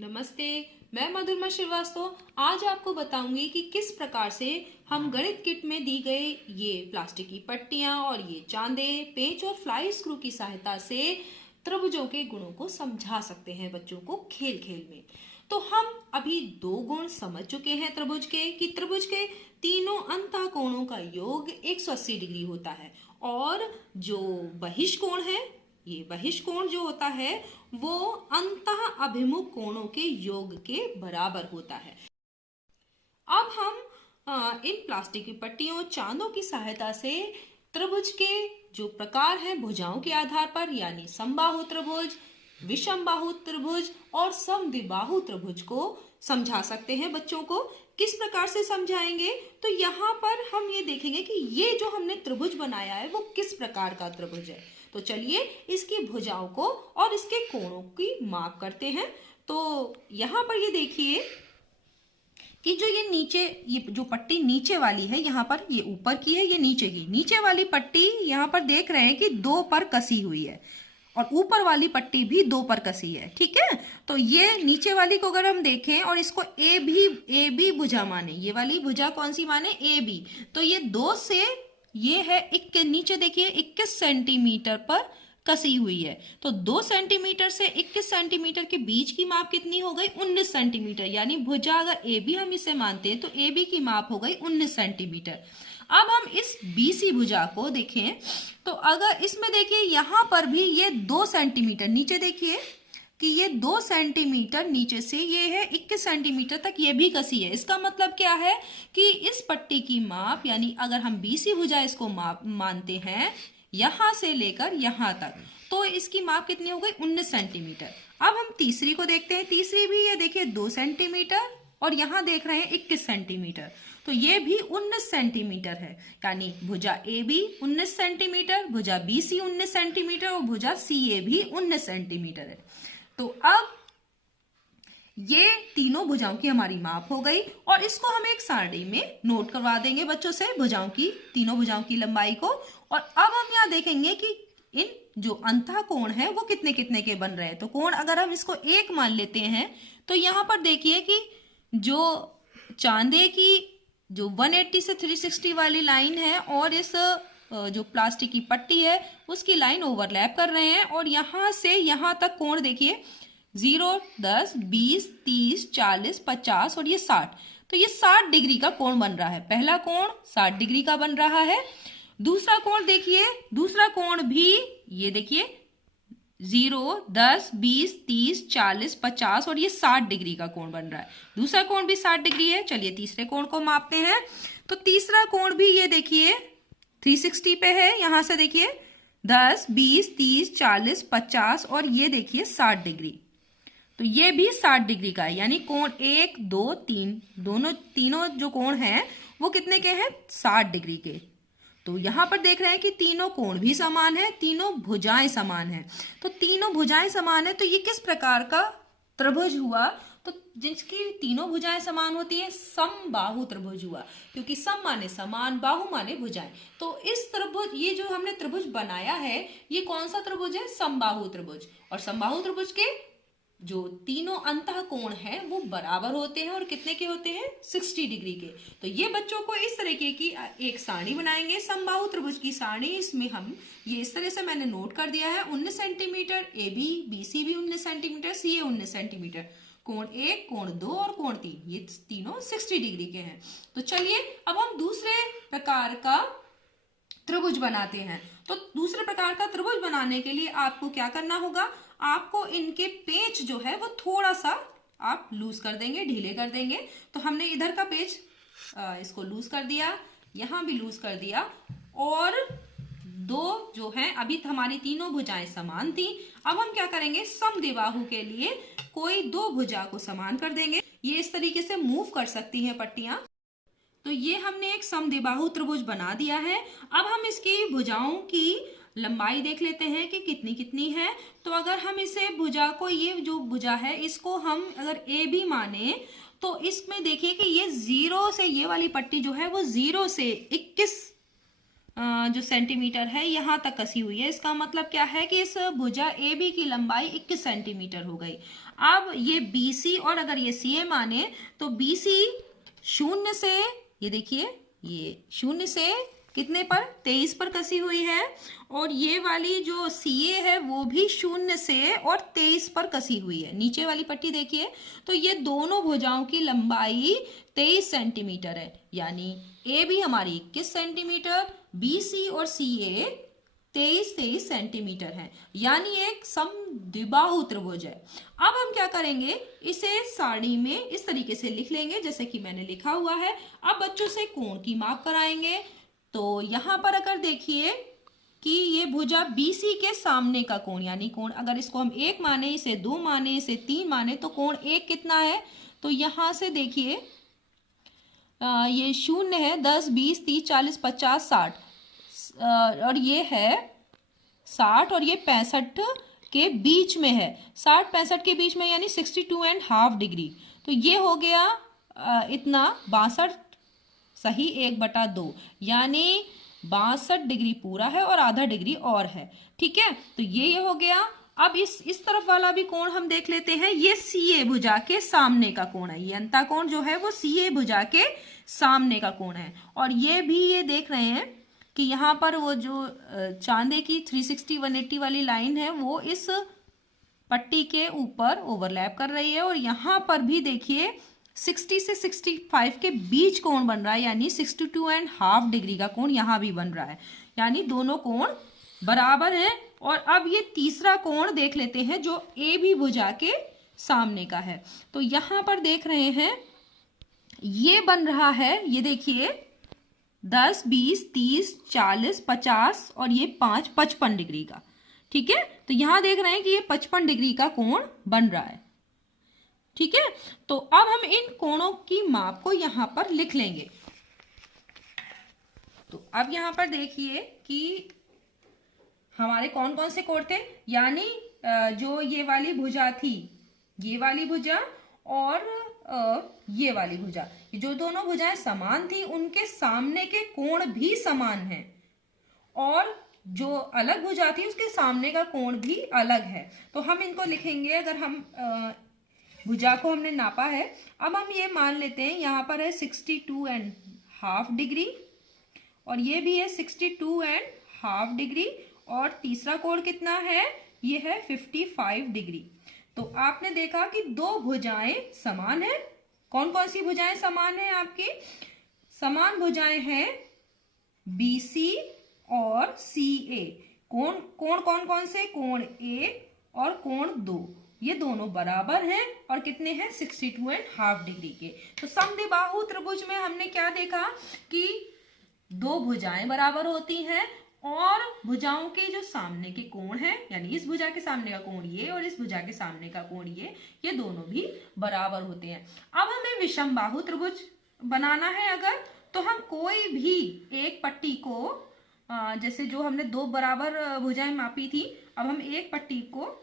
नमस्ते। मैं मधुरमा श्रीवास्तव आज आपको बताऊंगी कि किस प्रकार से हम गणित किट में दी गई ये प्लास्टिक की पट्टियां और ये चांदे, पेंच और फ्लाई स्क्रू की सहायता से त्रिभुजों के गुणों को समझा सकते हैं बच्चों को खेल खेल में। तो हम अभी दो गुण समझ चुके हैं त्रिभुज के कि त्रिभुज के तीनों अंतः कोणों का योग 180 डिग्री होता है और जो बहिष्कोण है, ये बहिष्कोण जो होता है वो अंतः अभिमुख कोणों के योग के बराबर होता है। अब हम इन प्लास्टिक की पट्टियों चांदों की सहायता से त्रिभुज के जो प्रकार हैं भुजाओं के आधार पर, यानी समबाहु त्रिभुज, विषमबाहु त्रिभुज और समद्विबाहु त्रिभुज को समझा सकते हैं बच्चों को। किस प्रकार से समझाएंगे? तो यहाँ पर हम ये देखेंगे कि ये जो हमने त्रिभुज बनाया है वो किस प्रकार का त्रिभुज है। तो चलिए इसकी भुजाओं को और इसके कोणों की माप करते हैं। तो यहाँ पर ये देखिए कि जो ये नीचे, ये जो पट्टी नीचे वाली है, यहाँ पर ये ऊपर की है, ये नीचे की। नीचे वाली पट्टी यहाँ पर देख रहे हैं कि 2 पर कसी हुई है और ऊपर वाली पट्टी भी 2 पर कसी है, ठीक है। तो ये नीचे वाली को अगर हम देखें और इसको ए बी भुजा माने, ये वाली भुजा कौन सी माने? A B. तो ये 2 से ये है नीचे देखिए 21 सेंटीमीटर पर कसी हुई है। तो 2 सेंटीमीटर से 21 सेंटीमीटर के बीच की माप कितनी हो गई? 19 सेंटीमीटर। यानी भुजा अगर ए बी हम इसे मानते हैं तो ए बी की माप हो गई 19 सेंटीमीटर। अब हम इस बीसी भुजा को देखें तो अगर इसमें देखिए यहाँ पर भी ये 2 सेंटीमीटर, नीचे देखिए कि ये 2 सेंटीमीटर नीचे से ये है 21 सेंटीमीटर तक ये भी कसी है। इसका मतलब क्या है कि इस पट्टी की माप, यानी अगर हम बीसी भुजा इसको माप मानते हैं यहां से लेकर यहां तक, तो इसकी माप कितनी हो गई? 19 सेंटीमीटर। अब हम तीसरी को देखते हैं। तीसरी भी ये देखिए 2 सेंटीमीटर और यहां देख रहे हैं 21 सेंटीमीटर, तो ये भी 19 सेंटीमीटर है। यानी भुजा ए बी 19 सेंटीमीटर, भुजा बी सी 19 सेंटीमीटर और भुजा सी ए भी 19 सेंटीमीटर है। तो अब ये तीनों भुजाओं की हमारी माप हो गई और इसको हम एक सारणी में नोट करवा देंगे बच्चों से, भुजाओं की, तीनों भुजाओं की लंबाई को। और अब हम यहाँ देखेंगे कि इन जो अंतः कोण है वो कितने कितने के बन रहे हैं। तो कोण अगर हम इसको 1 मान लेते हैं तो यहाँ पर देखिए कि जो चांदे की जो 180 से 360 वाली लाइन है और इस जो प्लास्टिक की पट्टी है उसकी लाइन ओवरलैप कर रहे हैं और यहां से यहां तक कोण देखिए 0, 10, 20, 30, 40, 50 और ये 60। तो ये 60 डिग्री का कोण बन रहा है। पहला कोण 60 डिग्री का बन रहा है। दूसरा कोण देखिए, दूसरा कोण भी ये देखिए 0, 10, 20, 30, 40, 50 और ये 60 डिग्री का कोण बन रहा है। दूसरा कोण भी 60 डिग्री है। चलिए तीसरे कोण को मापते हैं। तो तीसरा कोण भी ये देखिए 360 पे है। यहां से देखिए 10, 20, 30, 40, 50 और ये देखिए 60 डिग्री। तो ये भी 60 डिग्री का है। यानी कोण 1, 2, 3 तीनों जो कोण हैं वो कितने के हैं? 60 डिग्री के। तो यहां पर देख रहे हैं कि तीनों कोण भी समान है, तीनों भुजाएं समान है। तो तीनों भुजाएं समान है तो ये किस प्रकार का त्रिभुज हुआ? तो जिसकी तीनों भुजाएं समान होती हैं समबाहु त्रिभुज हुआ, क्योंकि सम माने समान, बाहु माने भुजाएं। तो इस त्रिभुज, ये जो हमने त्रिभुज बनाया है ये कौन सा त्रिभुज है? समबाहु त्रिभुज। और समबाहु त्रिभुज के जो तीनों अंतः कोण हैं वो बराबर होते हैं और कितने के होते हैं? 60 डिग्री के। तो ये बच्चों को इस तरीके की एक सारणी बनाएंगे, समबाहु त्रिभुज की सारणी। इसमें हम ये इस तरह से मैंने नोट कर दिया है 19 centimetre, A B, B C भी 19 सेंटीमीटर, सी ए 19 सेंटीमीटर, कोण 1, कोण 2 और कोण 3, ये तीनों 60 डिग्री के हैं। तो चलिए अब हम दूसरे प्रकार का त्रिभुज बनाते हैं। तो दूसरे प्रकार का त्रिभुज बनाने के लिए आपको क्या करना होगा? आपको इनके पेच जो है वो थोड़ा सा आप लूज कर देंगे, ढीले कर देंगे। तो हमने इधर का पेच इसको लूज कर दिया, यहां भी लूज कर दिया और 2 जो है, अभी हमारी तीनों भुजाएं समान थी। अब हम क्या करेंगे? समद्विबाहु के लिए कोई 2 भुजा को समान कर देंगे। ये इस तरीके से मूव कर सकती हैं पट्टियां। तो ये हमने एक समद्विबाहु त्रिभुज बना दिया है। अब हम इसकी भुजाओं की लंबाई देख लेते हैं कि कितनी कितनी है। तो अगर हम इसे भुजा को, ये जो भुजा है इसको हम अगर ए बी माने तो इसमें देखिए कि ये 0 से, ये वाली पट्टी जो है वो 0 से 21 जो सेंटीमीटर है यहाँ तक कसी हुई है। इसका मतलब क्या है कि इस भुजा ए बी की लंबाई 21 सेंटीमीटर हो गई। अब ये बी सी और अगर ये सी ए माने तो बी सी शून्य से, ये देखिए ये शून्य से कितने पर 23 पर कसी हुई है, और ये वाली जो सी ए है वो भी शून्य से और 23 पर कसी हुई है। नीचे वाली पट्टी देखिए, तो ये दोनों भुजाओं की लंबाई 23 सेंटीमीटर है, यानी ए बी हमारी 21 सेंटीमीटर, बी सी और सी ए 23 सेंटीमीटर है, यानी एक समद्विबाहु त्रिभुज है। अब हम क्या करेंगे, इसे सारणी में इस तरीके से लिख लेंगे जैसे कि मैंने लिखा हुआ है। अब बच्चों से कोण की माप कराएंगे। तो यहाँ पर अगर देखिए कि ये भुजा BC के सामने का कोण, यानी कोण अगर इसको हम 1 माने, इसे 2 माने, इसे 3 माने, तो कोण 1 कितना है, तो यहाँ से देखिए ये 0 है, 10, 20, 30, 40, 50, 60 और ये है 60 और ये 65 के बीच में है, 60-65 के बीच में, यानी 62.5 डिग्री। तो ये हो गया इतना 62 सही 1/2, यानी 62 डिग्री पूरा है और आधा डिग्री और है। ठीक है, तो ये हो गया। अब इस तरफ वाला भी कोण हम देख लेते हैं। ये CA भुजा के सामने का कोण है, ये अंतःकोण जो है वो CA भुजा के सामने का कोण है। और ये भी ये देख रहे हैं कि यहाँ पर वो जो चांदे की 360 180 वाली लाइन है वो इस पट्टी के ऊपर ओवरलैप कर रही है, और यहाँ पर भी देखिए 60 से 65 के बीच कोण बन रहा है, यानी 62.5 डिग्री का कोण यहाँ भी बन रहा है, यानी दोनों कोण बराबर हैं। और अब ये तीसरा कोण देख लेते हैं जो ए बी भुजा के सामने का है। तो यहाँ पर देख रहे हैं ये बन रहा है, ये देखिए 10, 20, 30, 40, 50 और ये 5 55 डिग्री का। ठीक है, तो यहाँ देख रहे हैं कि ये 55 डिग्री का कोण बन रहा है। ठीक है, तो अब हम इन कोणों की माप को यहां पर लिख लेंगे। तो अब यहां पर देखिए कि हमारे कौन कौन से कोण थे, यानी जो ये वाली भुजा थी, ये वाली भुजा और ये वाली भुजा, जो दोनों भुजाएं समान थी उनके सामने के कोण भी समान हैं, और जो अलग भुजा थी उसके सामने का कोण भी अलग है। तो हम इनको लिखेंगे, अगर हम भुजा को हमने नापा है, अब हम ये मान लेते हैं यहाँ पर है 62.5 डिग्री और ये भी है 62.5 डिग्री, और तीसरा कोण कितना है, ये है 55 डिग्री। तो आपने देखा कि दो भुजाएं समान हैं। कौन कौन सी भुजाएं समान हैं आपकी? समान भुजाएं हैं BC और CA। कोण कौन कौन से? कोण A और कोण 2, ये दोनों बराबर हैं और कितने हैं? 62.5 डिग्री के। तो समद्विबाहु त्रिभुज में हमने क्या देखा कि दो भुजाएं बराबर होती हैं और भुजाओं के जो सामने के कोण हैं, यानी इस भुजा के सामने का कोण ये और इस भुजा के सामने का कोण ये दोनों भी बराबर होते हैं। अब हमें विषम बाहु त्रिभुज बनाना है अगर, तो हम कोई भी एक पट्टी को, जैसे जो हमने दो बराबर भुजाएं मापी थी, अब हम एक पट्टी को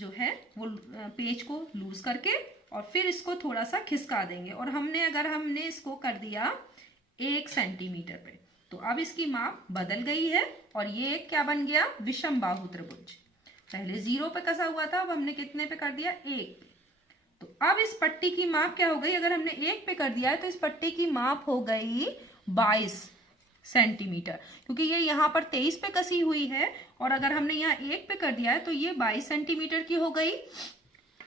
जो है वो पेज को लूज करके और फिर इसको थोड़ा सा खिसका देंगे, और हमने इसको कर दिया 1 सेंटीमीटर पे, तो अब इसकी माप बदल गई है और ये क्या बन गया? विषम बाहु त्रिभुज। पहले 0 पे कसा हुआ था, अब हमने कितने पे कर दिया? 1 पे। तो अब इस पट्टी की माप क्या हो गई? अगर हमने 1 पे कर दिया है तो इस पट्टी की माप हो गई 22 सेंटीमीटर, क्योंकि ये यहाँ पर 23 पे कसी हुई है, और अगर हमने यहाँ 1 पे कर दिया है तो ये 22 सेंटीमीटर की हो गई।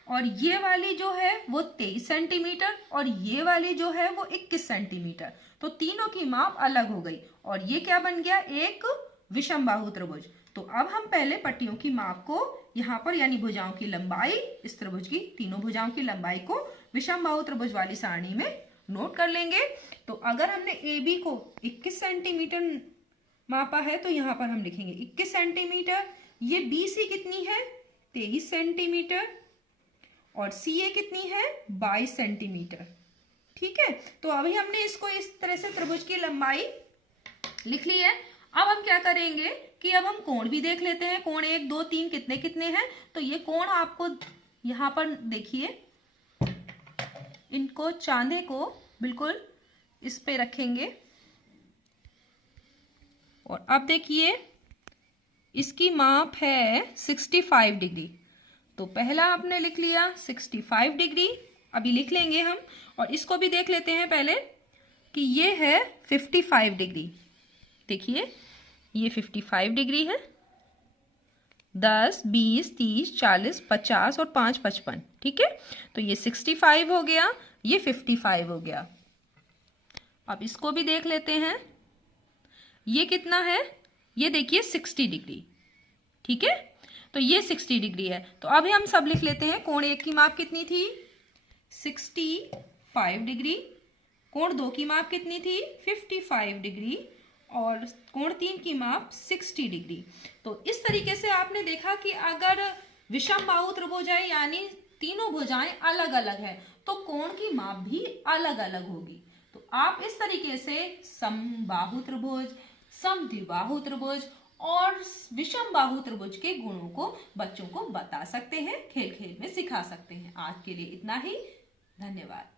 और ये वाली जो है वो 23 सेंटीमीटर और ये वाली जो है वो 21 सेंटीमीटर। तो तीनों की माप अलग हो गई और ये क्या बन गया? एक विषम बाहु त्रिभुज। तो अब हम पहले पट्टियों की माप को यहाँ पर, यानी भुजाओं की लंबाई, इस त्रिभुज की तीनों भुजाओं की लंबाई को विषम बाहु त्रिभुज वाली सारणी में नोट कर लेंगे। तो अगर हमने AB को 21 सेंटीमीटर मापा है तो यहाँ पर हम लिखेंगे 21 सेंटीमीटर। ये BC कितनी है? 23 सेंटीमीटर, और CA कितनी है? 22 सेंटीमीटर। ठीक है, तो अभी हमने इसको इस तरह से त्रिभुज की लंबाई लिख ली है। अब हम क्या करेंगे कि अब हम कोण भी देख लेते हैं। कोण 1, 2, 3 कितने कितने हैं? तो ये कोण आपको यहाँ पर देखिए, इनको चांदे को बिल्कुल इस पे रखेंगे और अब देखिए इसकी माप है 65 डिग्री। तो पहला आपने लिख लिया 65 डिग्री, अभी लिख लेंगे हम। और इसको भी देख लेते हैं पहले कि ये है 55 डिग्री। देखिए ये 55 डिग्री है। 10, 20, 30, 40, 50 और 5 55। ठीक है, तो ये 65 हो गया, ये 55 हो गया। अब इसको भी देख लेते हैं, ये कितना है, ये देखिए 60 डिग्री। ठीक है, तो ये 60 डिग्री है। तो अभी हम सब लिख लेते हैं। कोण 1 की माप कितनी थी, 65 डिग्री। कोण 2 की माप कितनी थी, 55 डिग्री। और कोण 3 की माप 60 डिग्री। तो इस तरीके से आपने देखा कि अगर विषम बाहु त्रिभुज है, यानी तीनों भुजाएं अलग अलग है, तो कोण की माप भी अलग अलग होगी। तो आप इस तरीके से समबाहु त्रिभुज, समद्विबाहु त्रिभुज और विषम बाहु त्रिभुज के गुणों को बच्चों को बता सकते हैं, खेल खेल में सिखा सकते हैं। आज के लिए इतना ही, धन्यवाद।